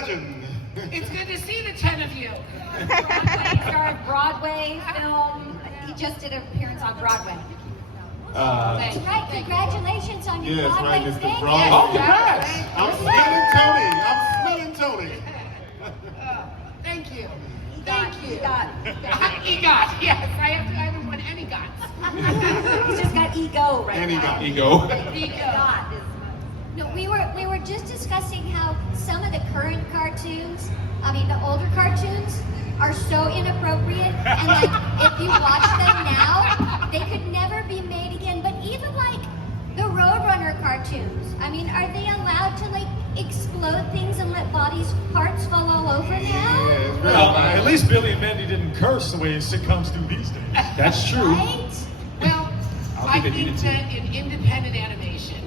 legend. It's good to see the 10 of you. Star of Broadway film. He just did an appearance on Broadway. Thank you. Right, congratulations on your Yes, Broadway right, Mr. thing. Broadway. Oh, congrats. I'm smelling Tony. Thank you. Thank you. EGOT, yes. I haven't won any GOTs. He's just got ego right And he now. got Ego. God is- No, we were just discussing how some of the current cartoons, I mean the older cartoons, are so inappropriate, and like if you watch them now, they could never be made again. But even like the Roadrunner cartoons, I mean, are they allowed to like explode things and let bodies parts fall all over now? Yeah, it's Well, really At least Billy and Mandy didn't curse the way sitcoms do these days. That's true. Right? Well, I I think they think needed to. that in independent animation,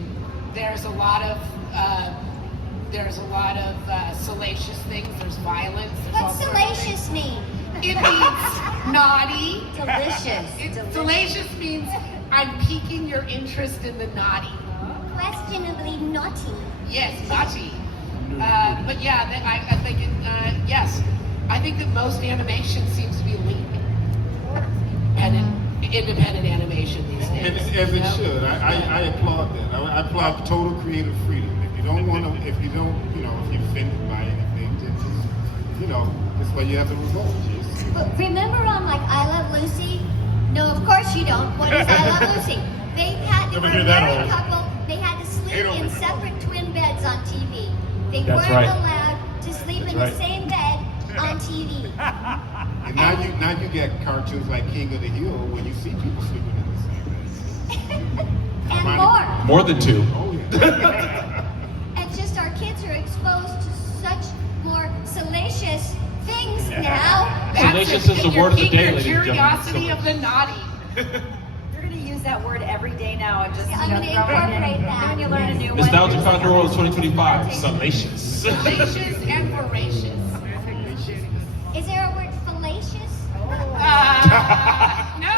there's a lot of salacious things. There's violence. There's all What's sorts of salacious things. mean? It means naughty. Delicious. Salacious means I'm piquing your interest in the naughty. Questionably naughty. Yes, naughty. But yeah, I think yes. I think that most animation seems to be lean and independent animation these And days. as you it know? should. I applaud that. I applaud total creative freedom. If you don't want to, if you're offended by anything, then that's why you have the revolt. But remember on like I Love Lucy? No, of course you don't. What is I Love Lucy? They Never were a hear that married old. couple. They had to sleep They don't in remember. separate twin beds on TV. They That's weren't right. allowed to sleep That's in right. the same bed on TV. And now you get cartoons like King of the Hill where you see people sleeping in the same bed. And Ironic. more. More than two. Oh yeah. It's just our kids are exposed to such more salacious things now. Salacious is the word of the day, Your ladies and gentlemen. curiosity of the naughty. You're going to use that word every day now and just, Yeah, I'm gonna throw it in. incorporate that. Then you learn a new one. Nostalgic Founder World 2025. Salacious. Salacious and voracious. Is there a word fallacious? No.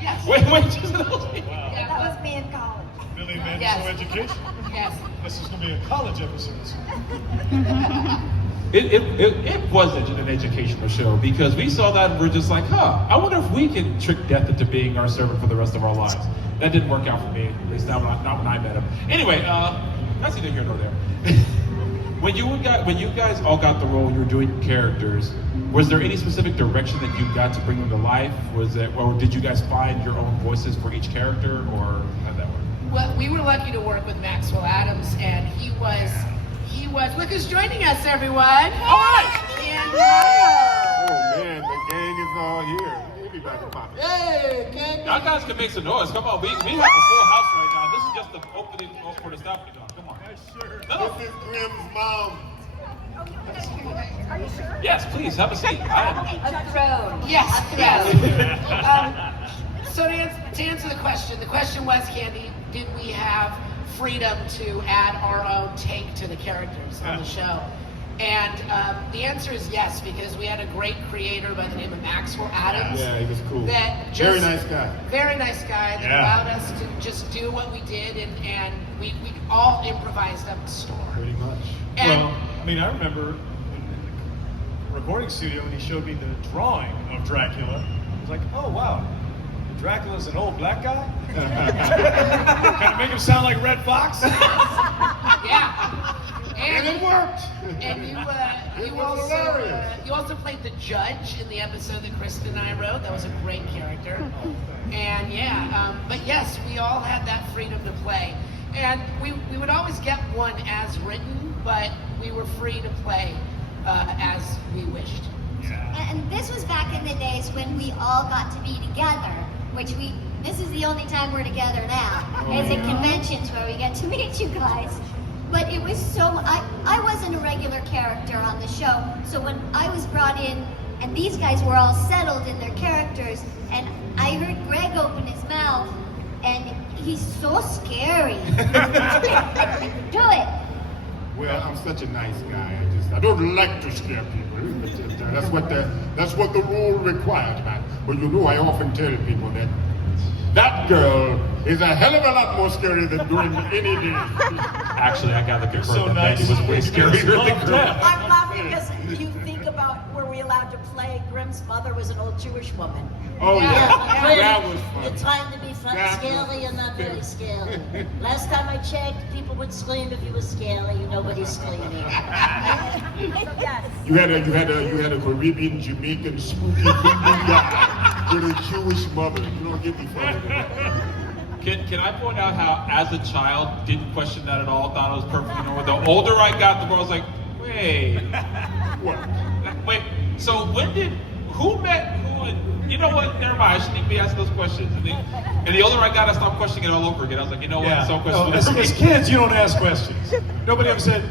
Yes. Wait, just Yeah, That was me in college. Billy and Mandy's Yes. no education. yes. This is going to be a college episode. It was an educational show because we saw that and we're just like, I wonder if we can trick death into being our servant for the rest of our lives. That didn't work out for me, at least not when I met him. Anyway, that's neither here nor there. When you guys all got the role, you were doing characters. Was there any specific direction that you got to bring them to life? Or did you guys find your own voices for each character, or how did that work? Well, we were lucky to work with Maxwell Adams, and he was. Look who's joining us, everyone! All right. And, Oh man, the gang is all here. Everybody popping. hey, gang! Y'all guys can make some noise. Come on, we have a full house right now. This is just the opening for the stuff. Come on. No. This is Grim's mom. Are you sure? Yes, please have a seat. A throne. Yes, A yes. So to answer the question was, Candy, did we have freedom to add our own take to the characters on the show? And the answer is yes, because we had a great creator by the name of Maxwell Adams. Yeah, he was cool. That Very just- nice guy. Very nice guy that Yeah. allowed us to just do what we did, and we all improvised up a story. Pretty much. And Well, I mean, I remember in the recording studio when he showed me the drawing of Dracula. I was like, oh, wow. Dracula's an old black guy? Kind of make him sound like Red Fox? yeah, And it worked. And It you was hilarious. also played the judge in the episode that Kristen and I wrote. That was a great character. And but yes, we all had that freedom to play. And we would always get one as written, but we were free to play as we wished. And this was back in the days when we all got to be together, this is the only time we're together now. It's at conventions where we get to meet you guys. But it was I wasn't a regular character on the show, so when I was brought in and these guys were all settled in their characters, and I heard Greg open his mouth, and he's so scary. Do it. Well, I'm such a nice guy. I don't like to scare people. That's what the rule requires, man. But I often tell people that girl is a hell of a lot more scary than Grim any day. Actually, I gotta confirm so that nice. Mandy was way scarier Love than Grim. death. I'm laughing because you think about were we allowed to play? Grimm's mother was an old Jewish woman. Oh yeah, Yeah. that was fun. You're trying to be fun, That scary, was and not very good. scary. Last time I checked, people would scream if you were scary. Nobody's screaming. Yes. You had a Caribbean, Jamaican, spooky Hindu guy with a Jewish mother. You don't get me funny. Can I point out how, as a child, didn't question that at all, thought it was perfect. You know, the older I got, the more I was like, wait, What? so who met who, and you know what, never mind, I shouldn't even be asking those questions. And the older I got, I stopped questioning it all over again. I was like, you know what, Yeah. some No, questions. as kids, you don't ask questions. Nobody ever said,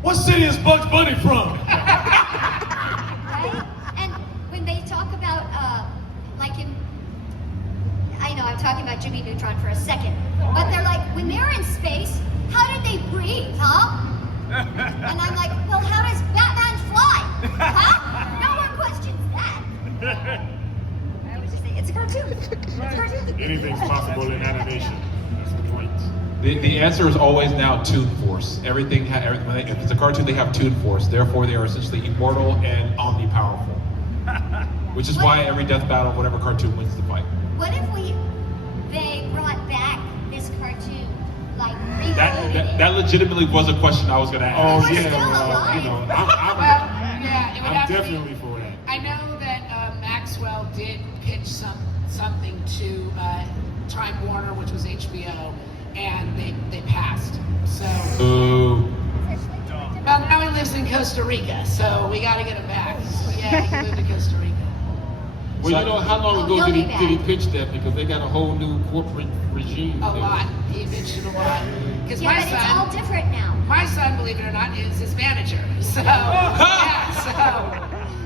"What city is Bugs Bunny from?" Right? And when they talk about, I know I'm talking about Jimmy Neutron for a second, but they're like, when they're in space, how did they breathe, huh? And I'm like, well, how does Batman fly? Huh? No one questions that. I always just say, it's a cartoon. It's a cartoon. Anything's possible in animation. That's the point. The answer is always now Toon Force. Everything, if it's a cartoon, they have Toon Force. Therefore, they are essentially immortal and omnipowerful. Which is why every death battle, whatever cartoon wins the fight. What if they brought back this cartoon, like rebooted That it? legitimately was a question I was going to Oh ask. We're yeah, still well, alive. you know, Well, yeah, it would I'm have to be. definitely for that. I know that Maxwell did pitch something to Time Warner, which was HBO, and they passed. So, Ooh. well, now he lives in Costa Rica, so we got to get him back. So, yeah, he moved to Costa Rica. Well, you know, how long Oh, ago he'll did be he back. pitch that? Because they got a whole new corporate regime. A there. lot. He pitched it a lot. Because Yeah, my but it's all son, different now. my son, believe it or not, is his manager. So, yeah, so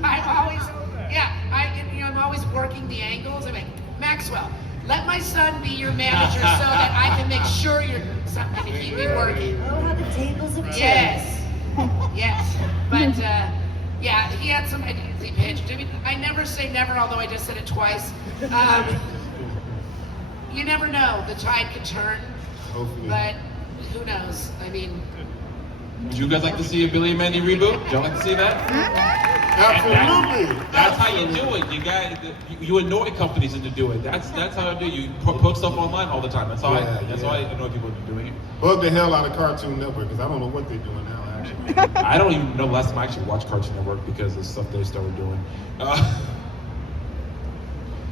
I'm always, I'm always working the angles. I'm like, Maxwell, let my son be your manager so that I can make sure you're something to keep me working. Oh, how the tables have turned. Yes, yes, but yeah, he had some ideas he pitched. I mean, I never say never, although I just said it twice. You never know; the tide could turn, Hopefully. but who knows? I mean, Would you guys like to see a Billy and Mandy reboot? Would y'all like to see that? Absolutely. That's how you do it. You annoy companies into doing it. That's how I do. You put stuff online all the time. That's how Yeah, that's yeah. how I annoy people into doing it. Bug the hell out of Cartoon Network because I don't know what they're doing now. Actually. I don't even know the last time I actually watched Cartoon Network because of the stuff they started doing.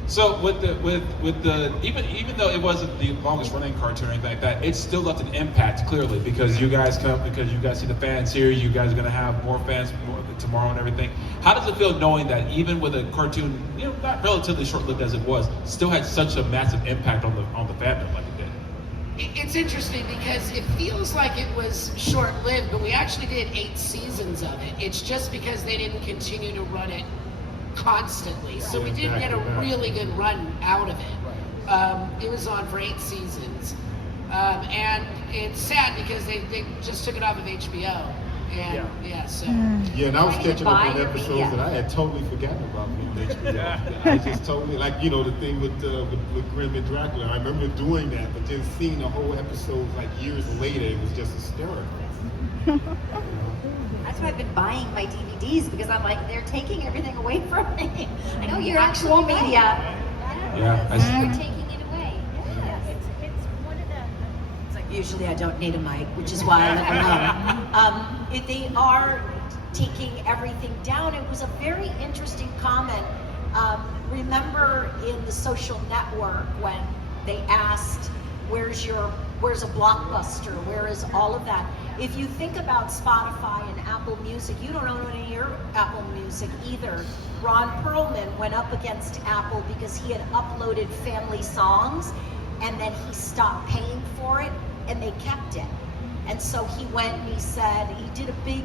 So with the even though it wasn't the longest running cartoon or anything like that, it still left an impact clearly because you guys see the fans here, you guys are gonna have more fans tomorrow and everything. How does it feel knowing that even with a cartoon, you know, not relatively short-lived as it was, still had such a massive impact on the fandom like it did? it's interesting because it feels like it was short-lived, but we actually did 8 seasons of it. It's just because they didn't continue to run it constantly. So we did get a really good run out of it. It was on for 8 seasons. And it's sad because they just took it off of HBO. And yeah, so. Yeah, and I was Are you catching up on buying your episodes media? that I had totally forgotten about from HBO. I just totally, like, you know, the thing with Grim and Dracula. I remember doing that, but then seeing the whole episode like years later, it was just hysterical. That's why I've been buying my DVDs because I'm like, they're taking everything away from me. I know you're actual actually right. media. Yeah, We're taking it away. It's like usually I don't need a mic, which is why I live alone. If they are taking everything down, it was a very interesting comment. Remember in the Social Network when they asked, where's a Blockbuster? Where is all of that? If you think about Spotify and Apple Music, you don't own any of your Apple Music either. Ron Perlman went up against Apple because he had uploaded family songs and then he stopped paying for it and they kept it. And so he went and he said, he did a big,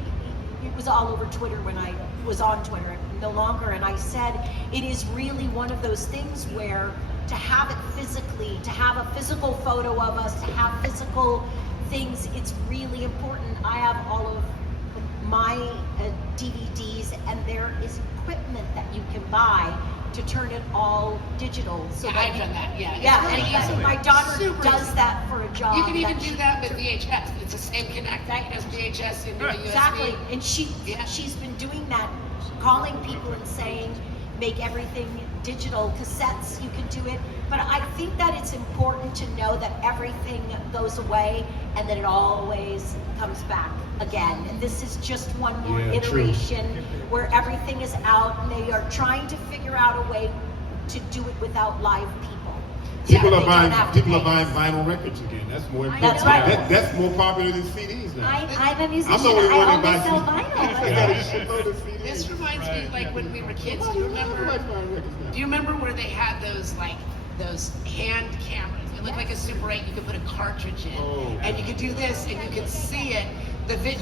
it was all over Twitter when I was on Twitter, no longer, and I said, it is really one of those things where to have it physically, to have a physical photo of us, to have physical things, it's really important. I have all of my DVDs and there is equipment that you can buy to turn it all digital. So Yeah, that I've done that. Yeah. Yeah, it's really and easy. my daughter Super does easy. that for a job. You can even that do she- that with VHS. It's the same connect. You can just VHS into a USB. Exactly, and Yeah. she's been doing that, calling people and saying, make everything digital, cassettes, you can do it. But I think that it's important to know that everything goes away and that it always comes back again. And this is just one more Yeah, true. iteration where everything is out and they are trying to figure out a way to do it without live people. People They are don't buying have to pay. vinyl records again. That's more important. That's right. That's more popular than CDs now. I'm a musician. I'm the only I one that always buys sell CDs. vinyl. I got a shitload of CDs. This reminds me Right. like when we were kids. Nobody Do you remember remember? like vinyl records now. Do you remember where they had those hand cameras? It looked like a Super 8. You could put a cartridge in, Oh. and you could do this, and you could see it.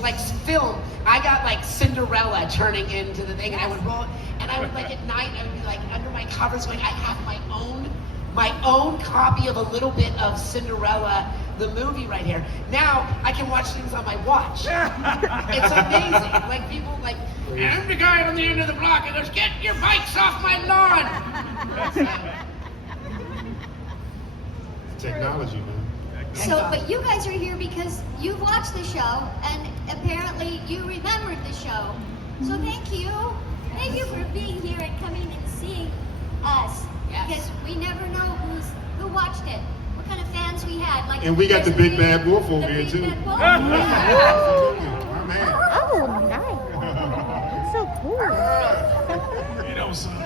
Like film. I got like Cinderella turning into the thing, and I would roll it, and I would like at night I would be like under my covers going, I have my own copy of a little bit of Cinderella, the movie right here. Now I can watch things on my watch. It's amazing. Like people like, I'm the guy on the end of the block and goes, get your bikes off my lawn. Technology, man. So, but you guys are here because you've watched the show and apparently you remembered the show. So thank you. Thank you for being here and coming and seeing us. Yes. Because we never know who watched it, what kind of fans we had. Like, And we got the big there's bad wolf over the here big too. bad wolf. Absolutely. My man. Oh, nice. So cool. You know, son.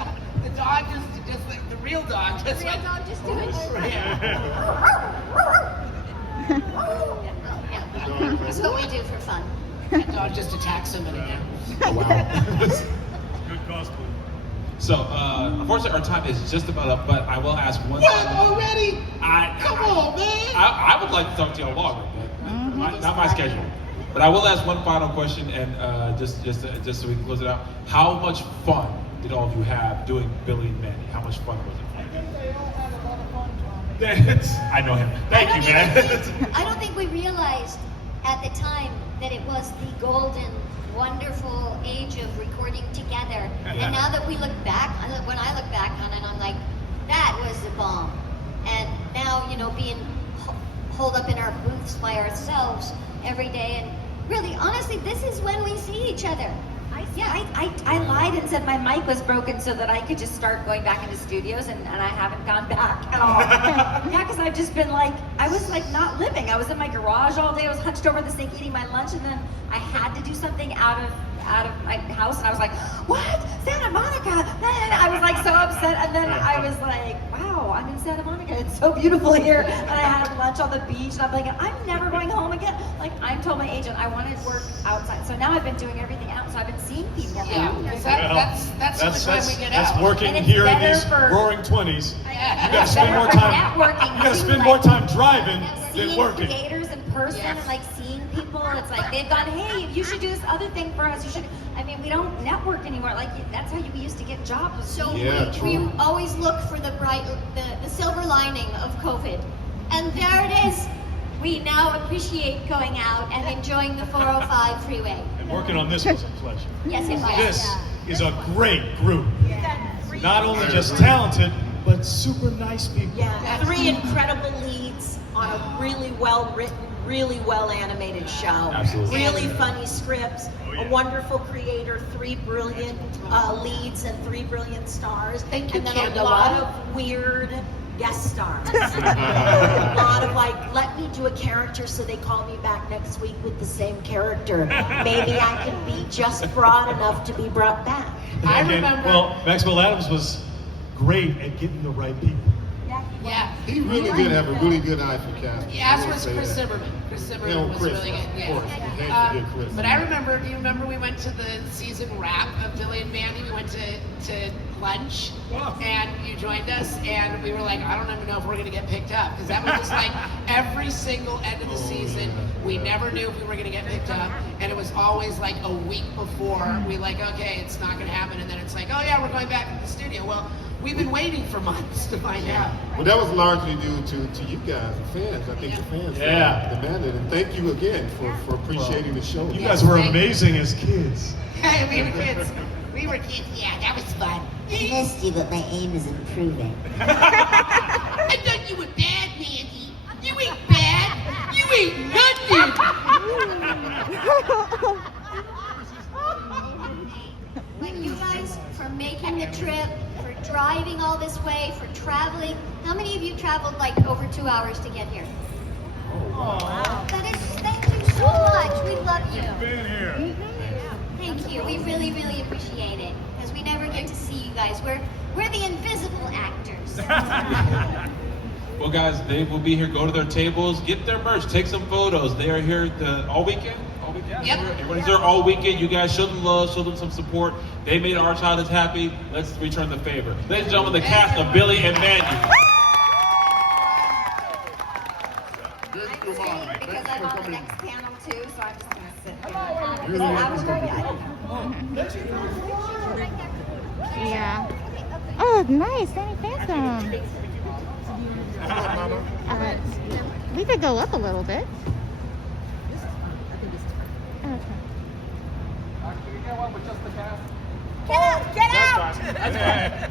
The dog just like the real dog. Just Real went, dog just do it. That's what we do for fun. that dog just attacked somebody now. Oh, wow. Good cosplay. So, unfortunately, our time is just about up, but I will ask one. What already? Come on, man. I would like to talk to y'all longer, but not my schedule. But I will ask one final question, and just so we can close it out. How much fun did all of you have doing Billy and Mandy? How much fun was it? I know him. Thank you, man. I don't think we realized at the time that it was the golden, wonderful age of recording together. And now that we look back, when I look back on it, I'm like, that was the bomb. And now, being holed up in our booths by ourselves every day, and really, honestly, this is when we see each other. I lied and said my mic was broken so that I could just start going back into studios, and I haven't gone back at all. Yeah, because I've just been like, I was like not living. I was in my garage all day. I was hunched over the sink eating my lunch, and then I had to do something out of my house, and I was like, what? Santa Monica? I was like so upset, and then I was like, wow, I'm in Santa Monica. It's so beautiful here. And I had lunch on the beach, and I'm like, I'm never going home again. Like, I told my agent I wanted to work outside. So now I've been doing everything out, so I've been seeing people. Yeah, because that's the time we get That's out. working And it's here in better these for- roaring 20s. Yeah. You gotta spend more better for time. networking, You gotta too, spend like- more time driving than Seeing working. creators in person Yes. and like seeing people, it's like they've gone, hey, you should do this other thing for us. You should. I mean, we don't network anymore. Like that's how we used to get jobs. So Yeah, we true. always look for the silver lining of COVID. And there it is. We now appreciate going out and enjoying the 405 freeway. And working on this was a pleasure. Yes, it was. This is a great group. Not only just talented, but super nice people. Yeah, 3 incredible leads on a really well written, really well animated show. Absolutely. Really funny scripts, Oh, yeah. a wonderful creator, 3 brilliant leads and 3 brilliant stars. Thank you, and then a Candela. lot of weird guest stars. A lot of like, let me do a character so they call me back next week with the same character. Maybe I can be just broad enough to be brought back. I And, remember. well, Maxwell Adams was great at getting the right people. Yeah. He really did have a really good eye for casting. Yeah, as I will was say Chris that. Zimmerman. Chris Zimmerman Yeah, was Chris, really good. of Yeah. course. You can't forget Chris. But I remember, do you remember we went to the season wrap of Billy and Mandy? We went to lunch, Wow. and you joined us, and we were like, I don't even know if we're gonna get picked up, because that was just like every single end of the season. We never knew if we were gonna get picked up, and it was always like a week before we like, okay, it's not gonna happen, and then it's like, oh yeah, we're going back to the studio. Well, we've been waiting for months to find out. Well, that was largely due to you guys, the fans. I think the fans demanded. And thank you again for appreciating the show. You guys were amazing as kids. Hey, we were kids. We were kids. Yeah, that was fun. missed you, but my aim is improving. I thought you were bad, Mandy. You ain't bad. You ain't nothing. But you guys, for making the trip, for driving all this way, for traveling. How many of you traveled like over 2 hours to get here? That is, thank you so much. We love you. Been here. Thank you. We really, really appreciate it. Because we never get to see you guys. We're the invisible actors. Well, guys, they will be here. Go to their tables, get their merch, take some photos. They are here all weekend. All weekend. Yep. Everybody's there all weekend. You guys show them love, show them some support. They made our childhood happy. Let's return the favor. Ladies and gentlemen, the cast of Billy and Mandy. I'm staying because I'm on the next panel too, so I'm just gonna sit here. Yeah. Oh, nice. Danny Phantom. We could go up a little bit. Okay. Get out! Get out!